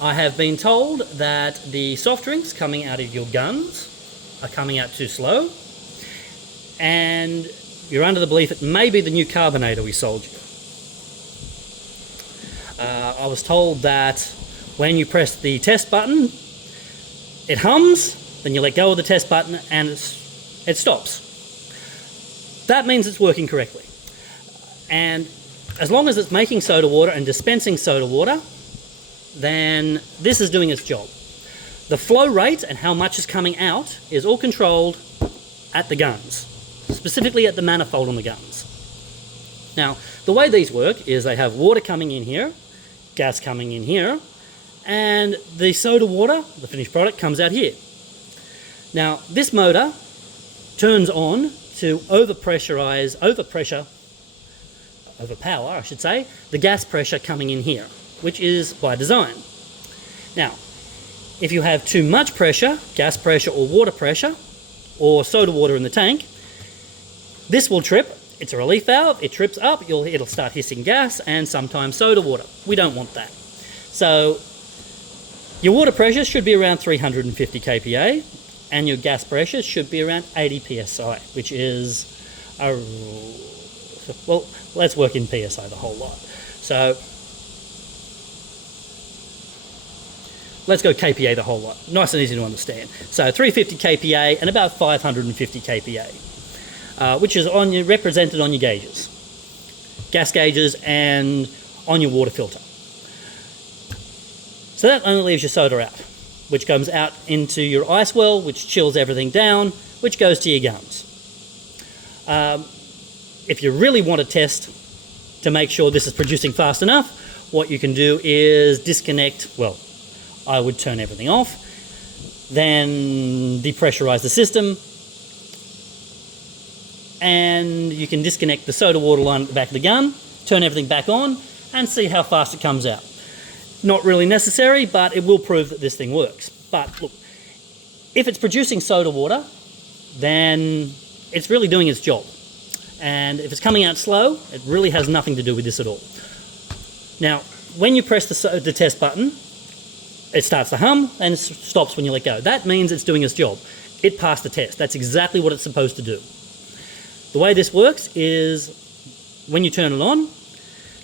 I have been told that the soft drinks coming out of your guns are coming out too slow, and you're under the belief it may be the new carbonator we sold you. I was told that when you press the test button, it hums, then you let go of the test button and it stops. That means it's working correctly. And as long as it's making soda water and dispensing soda water, then this is doing its job. The flow rate and how much is coming out is all controlled at the guns, specifically at the manifold on the guns. Now, the way these work is they have water coming in here, gas coming in here, and the soda water, the finished product, comes out here. Now, this motor turns on to overpower, I should say, the gas pressure coming in here, which is by design. Now, if you have too much pressure, gas pressure or water pressure, or soda water in the tank, this will trip. It's a relief valve, it trips up, it'll start hissing gas and sometimes soda water. We don't want that. So your water pressure should be around 350 kPa and your gas pressure should be around 80 psi, which is, well, let's work in psi the whole lot. So let's go kPa the whole lot, nice and easy to understand. So 350 kPa and about 550 kPa. Which is represented on your gauges, gas gauges, and on your water filter. So that only leaves your soda out, which comes out into your ice well, which chills everything down, which goes to your guns. If you really want to test to make sure this is producing fast enough, what you can do is disconnect, well, I would turn everything off, then depressurize the system, and you can disconnect the soda water line at the back of the gun, turn everything back on, and see how fast it comes out. Not really necessary, but it will prove that this thing works. But look, if it's producing soda water, then it's really doing its job. And if it's coming out slow, it really has nothing to do with this at all. Now, when you press the test button, it starts to hum and it stops when you let go. That means it's doing its job. It passed the test. That's exactly what it's supposed to do. The way this works is when you turn it on,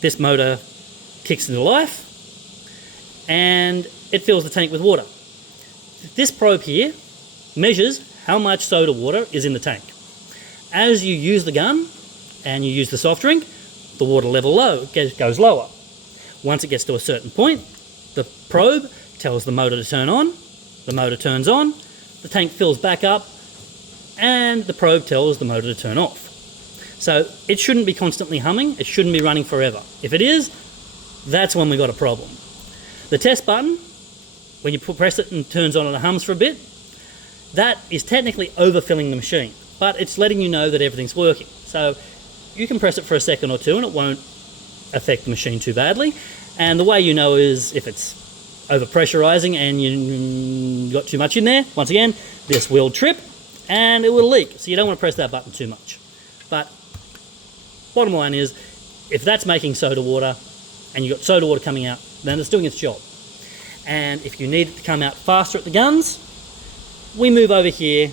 this motor kicks into life and it fills the tank with water. This probe here measures how much soda water is in the tank. As you use the gun and you use the soft drink, the water level goes lower. Once it gets to a certain point, the probe tells the motor to turn on, the motor turns on, the tank fills back up, and the probe tells the motor to turn off. So it shouldn't be constantly humming, it shouldn't be running forever. If it is, that's when we got a problem. The test button, when you press it and it turns on and it hums for a bit, that is technically overfilling the machine, but it's letting you know that everything's working. So you can press it for a second or two and it won't affect the machine too badly. And the way you know is if it's overpressurizing and you got too much in there, once again, this will trip and it will leak. So you don't want to press that button too much. But bottom line is, if that's making soda water and you've got soda water coming out, then it's doing its job. And if you need it to come out faster at the guns, we move over here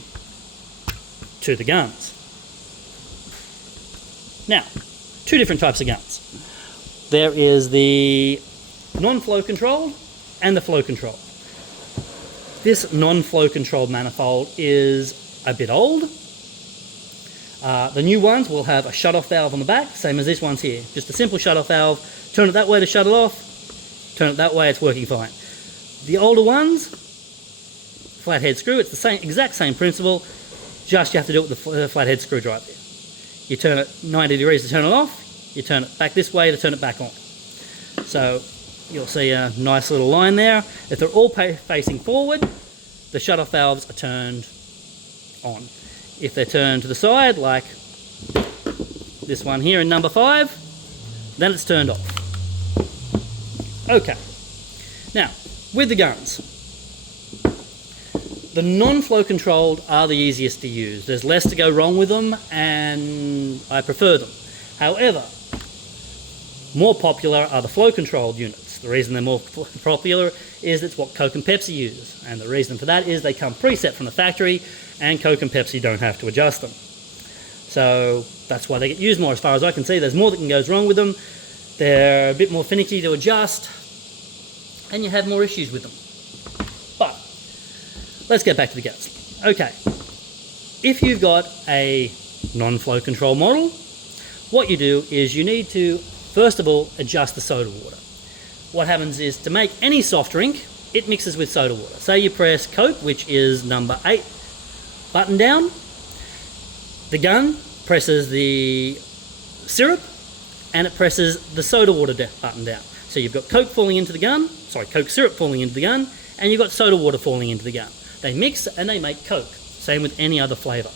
to the guns. Now, two different types of guns. There is the non-flow controlled and the flow controlled. This non-flow controlled manifold is a bit old. The new ones will have a shut-off valve on the back, same as this one's here. Just a simple shut-off valve. Turn it that way to shut it off. Turn it that way, it's working fine. The older ones, flathead screw, it's the exact same principle, just you have to do it with the flathead screwdriver. You turn it 90 degrees to turn it off, you turn it back this way to turn it back on. So you'll see a nice little line there. If they're all facing forward, the shut-off valves are turned on. If they're turned to the side, like this one here in number 5, then it's turned off. Okay, now with the guns, the non-flow controlled are the easiest to use. There's less to go wrong with them and I prefer them. However, more popular are the flow controlled units. The reason they're more popular is it's what Coke and Pepsi use, and the reason for that is they come preset from the factory, and Coke and Pepsi don't have to adjust them. So that's why they get used more. As far as I can see, there's more that goes wrong with them. They're a bit more finicky to adjust, and you have more issues with them. But let's get back to the guts. Okay, if you've got a non-flow control model, what you do is you need to, first of all, adjust the soda water. What happens is, to make any soft drink, it mixes with soda water. Say you press Coke, which is number 8, button down. The gun presses the syrup, and it presses the soda water button down. So you've got Coke falling into the gun, Coke syrup falling into the gun, and you've got soda water falling into the gun. They mix and they make Coke. Same with any other flavour.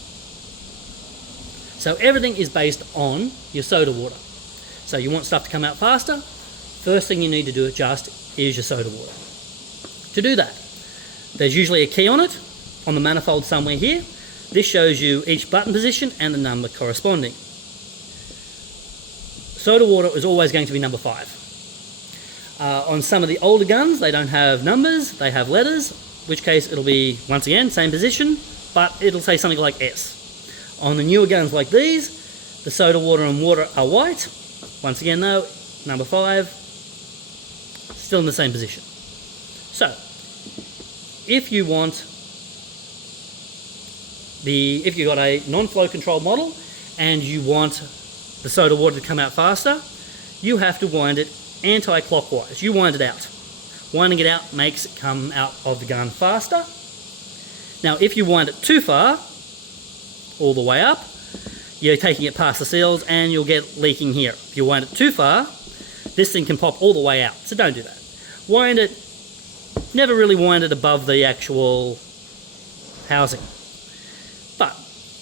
So everything is based on your soda water. So you want stuff to come out faster, first thing you need to do adjust is your soda water. To do that, there's usually a key on it, on the manifold somewhere here. This shows you each button position and the number corresponding. Soda water is always going to be number 5. On some of the older guns, they don't have numbers, they have letters, in which case it'll be, once again, same position, but it'll say something like S. On the newer guns like these, the soda water and water are white. Once again though, number 5, still in the same position. So, if you've got a non-flow control model and you want the soda water to come out faster, you have to wind it anti-clockwise. You wind it out. Winding it out makes it come out of the gun faster. Now, if you wind it too far, all the way up, you're taking it past the seals and you'll get leaking here. If you wind it too far, this thing can pop all the way out, so don't do that. Wind it, never really wind it above the actual housing, but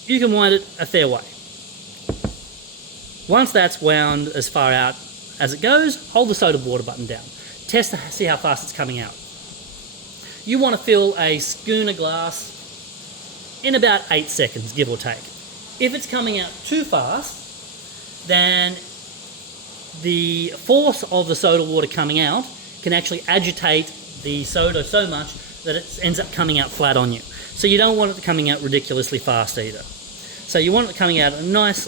you can wind it a fair way. Once that's wound as far out as it goes, hold the soda water button down. Test to see how fast it's coming out. You want to fill a schooner glass in about 8 seconds, give or take. If it's coming out too fast, then the force of the soda water coming out can actually agitate the soda so much that it ends up coming out flat on you. So you don't want it coming out ridiculously fast either. So you want it coming out at a nice,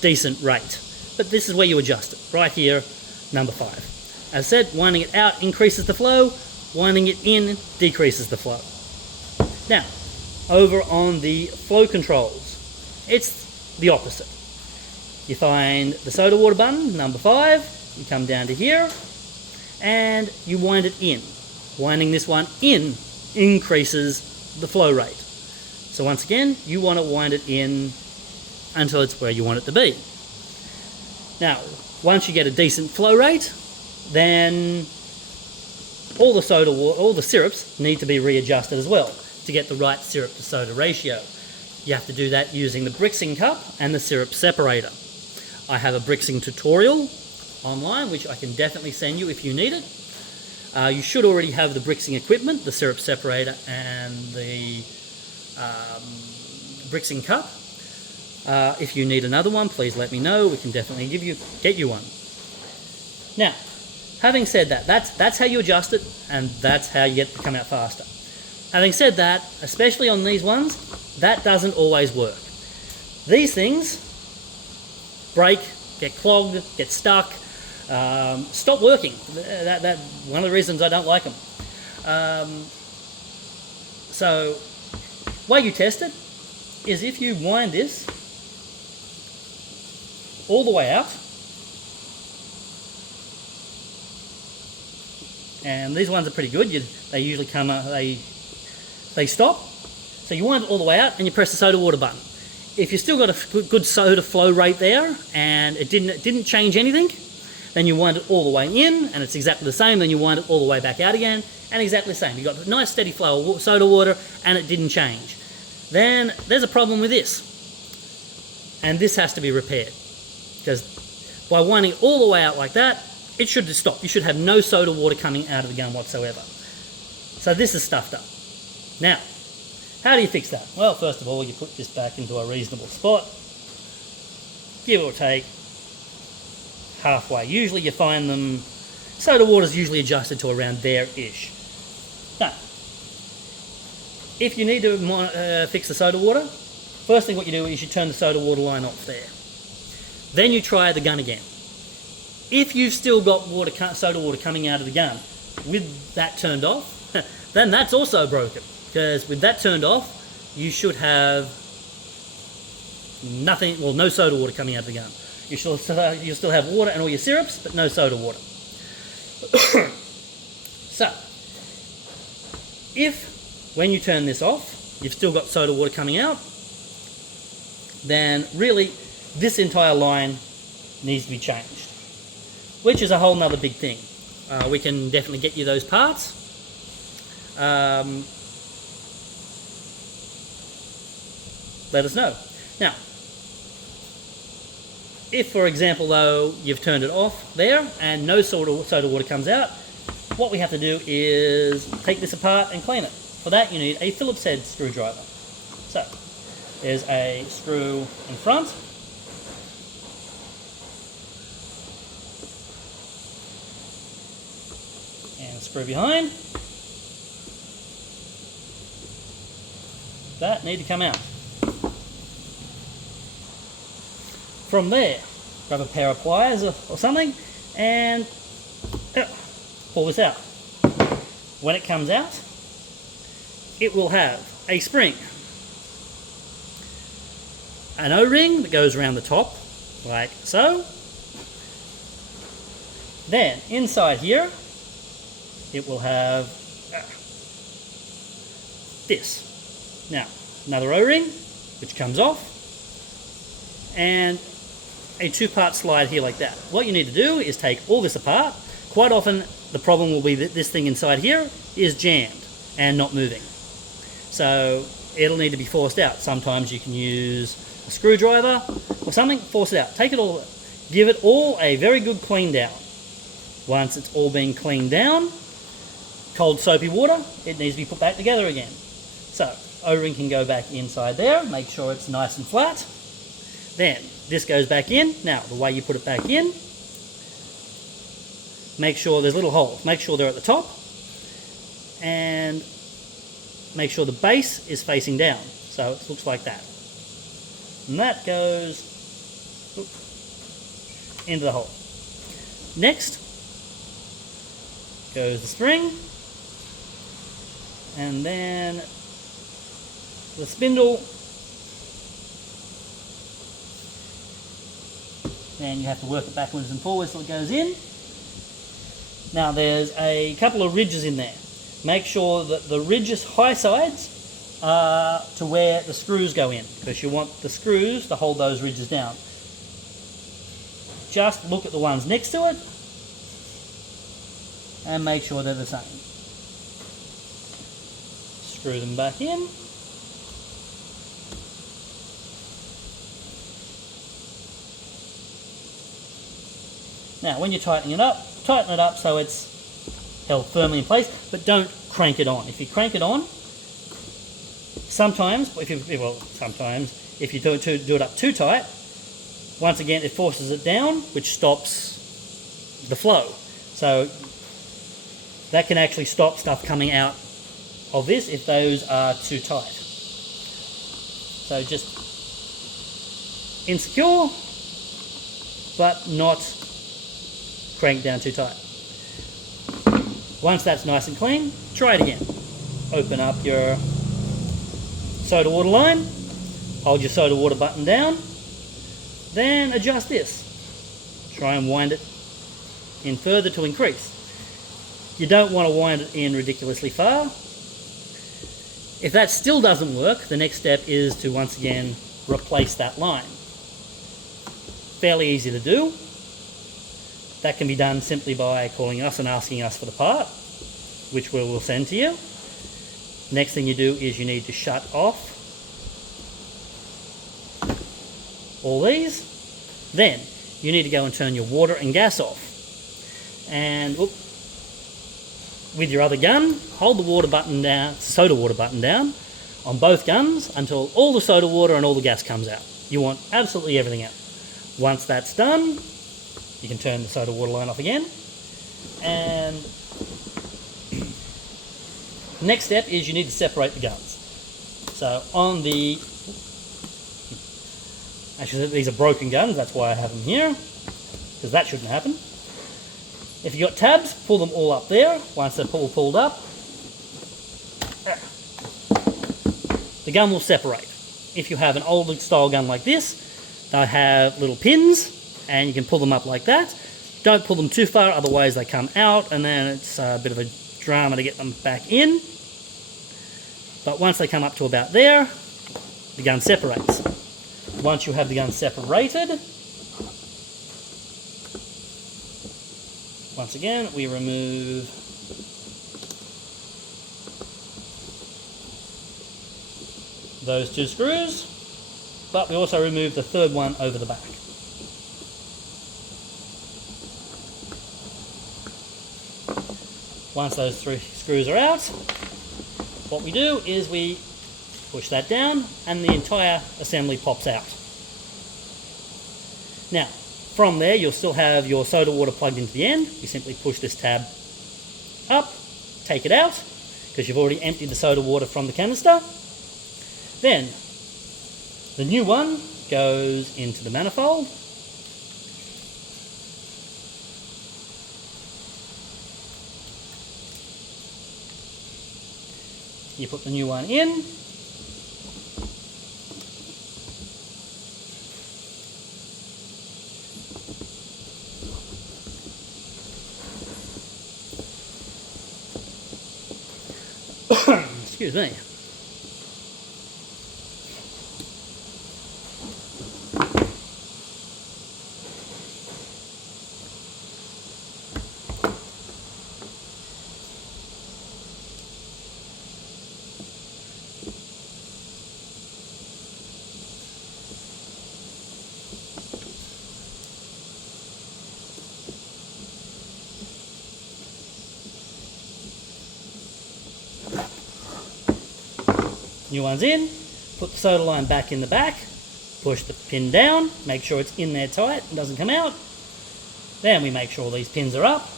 decent rate. But this is where you adjust it, right here, number 5. As I said, winding it out increases the flow, winding it in decreases the flow. Now, over on the flow controls, it's the opposite. You find the soda water button, number 5, you come down to here, and you wind it in. Winding this one in increases the flow rate. So once again, you want to wind it in until it's where you want it to be. Now, once you get a decent flow rate, then all the soda water, all the syrups need to be readjusted as well to get the right syrup to soda ratio. You have to do that using the Brixing cup and the syrup separator. I have a Brixing tutorial online, which I can definitely send you if you need it. You should already have the Brixing equipment, the syrup separator and the Brixing cup. If you need another one, please let me know. We can definitely get you one. Now, having said that, that's how you adjust it, and that's how you get it to come out faster. Having said that, especially on these ones, that doesn't always work. These things break, get clogged, get stuck, stop working. That one of the reasons I don't like them. So, way you test it is if you wind this all the way out, and these ones are pretty good. They usually come, they stop. So you wind it all the way out and you press the soda water button. If you've still got a good soda flow rate there and it didn't change anything, then you wind it all the way in and it's exactly the same. Then you wind it all the way back out again and exactly the same. You've got a nice steady flow of soda water and it didn't change. Then there's a problem with this. And this has to be repaired. Because by winding it all the way out like that, it should just stop. You should have no soda water coming out of the gun whatsoever. So this is stuffed up. Now, how do you fix that? Well, first of all, you put this back into a reasonable spot. Give or take halfway. Usually you find them soda water is usually adjusted to around there-ish. Now, if you need to fix the soda water, first thing what you do is you turn the soda water line off there. Then you try the gun again. If you've still got soda water coming out of the gun with that turned off, then that's also broken. Because with that turned off, you should have nothing, well, no soda water coming out of the gun. You'll still have water and all your syrups, but no soda water. So, if when you turn this off, you've still got soda water coming out, then really this entire line needs to be changed, which is a whole nother big thing. We can definitely get you those parts. Let us know. Now, if for example though you've turned it off there and no soda water comes out, what we have to do is take this apart and clean it. For that you need a Phillips head screwdriver. So there's a screw in front, and a screw behind. That need to come out. From there, grab a pair of pliers or something and pull this out. When it comes out, it will have a spring, an O-ring that goes around the top, like so. Then, inside here, it will have this. Now, another O-ring, which comes off, and a two-part slide here like that. What you need to do is take all this apart. Quite often the problem will be that this thing inside here is jammed and not moving. So it'll need to be forced out. Sometimes you can use a screwdriver or something, force it out. Take it all, give it all a very good clean down. Once it's all been cleaned down, cold soapy water, it needs to be put back together again. So O-ring can go back inside there, make sure it's nice and flat. Then this goes back in. Now the way you put it back in, make sure there's little holes. Make sure they're at the top and make sure the base is facing down. So it looks like that. And that goes into the hole. Next goes the spring, and then the spindle. And you have to work it backwards and forwards so it goes in. Now there's a couple of ridges in there. Make sure that the ridges, high sides, are to where the screws go in, because you want the screws to hold those ridges down. Just look at the ones next to it and make sure they're the same. Screw them back in. Now when you're tightening it up, tighten it up so it's held firmly in place, but don't crank it on. If you crank it on, sometimes if you do it up too tight, once again it forces it down, which stops the flow. So that can actually stop stuff coming out of this if those are too tight. So just insecure, but not crank down too tight. Once that's nice and clean, try it again. Open up your soda water line, hold your soda water button down, then adjust this. Try and wind it in further to increase. You don't want to wind it in ridiculously far. If that still doesn't work, the next step is to once again replace that line. Fairly easy to do. That can be done simply by calling us and asking us for the part, which we will send to you. Next thing you do is you need to shut off all these. Then you need to go and turn your water and gas off. And with your other gun, hold the water button down, soda water button down on both guns until all the soda water and all the gas comes out. You want absolutely everything out. Once that's done, you can turn the soda water line off again And the next step is you need to separate the guns. So on the, actually these are broken guns, that's why I have them here, because that shouldn't happen. If you've got tabs, pull them all up there. Once they're pulled up, the gun will separate. If you have an older style gun like this, they'll have little pins, and you can pull them up like that. Don't pull them too far, otherwise they come out, and then it's a bit of a drama to get them back in. But once they come up to about there, the gun separates. Once you have the gun separated, once again, we remove those two screws, but we also remove the third one over the back. Once those three screws are out, what we do is we push that down and the entire assembly pops out. Now, from there you'll still have your soda water plugged into the end. You simply push this tab up, take it out, because you've already emptied the soda water from the canister. Then, the new one goes into the manifold. You put the new one in. Excuse me. New one's in, put the soda line back in the back, push the pin down, make sure it's in there tight and doesn't come out. Then we make sure these pins are up,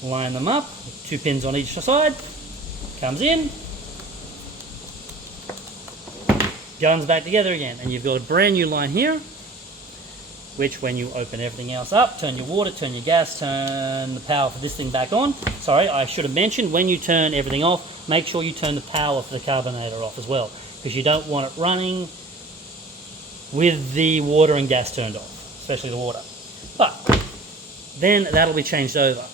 line them up, 2 pins on each side, comes in, guns back together again, and you've got a brand new line here, which when you open everything else up, turn your water, turn your gas, turn the power for this thing back on. Sorry, I should have mentioned, when you turn everything off, make sure you turn the power for the carbonator off as well, because you don't want it running with the water and gas turned off, especially the water. But then that'll be changed over.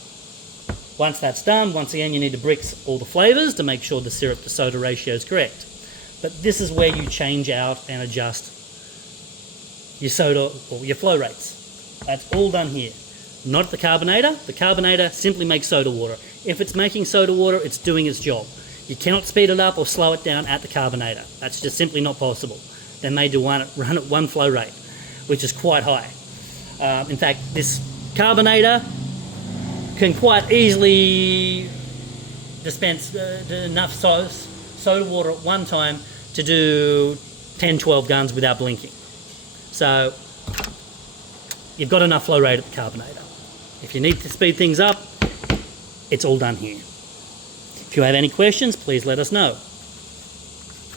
Once that's done, once again you need to brix all the flavours to make sure the syrup to soda ratio is correct. But this is where you change out and adjust your soda or your flow rates. That's all done here. Not at the carbonator. The carbonator simply makes soda water. If it's making soda water, it's doing its job. You cannot speed it up or slow it down at the carbonator. That's just simply not possible. They made to run at one flow rate, which is quite high. In fact, this carbonator can quite easily dispense enough soda water at one time to do 10-12 guns without blinking. So you've got enough flow rate at the carbonator. If you need to speed things up, it's all done here. If you have any questions, please let us know.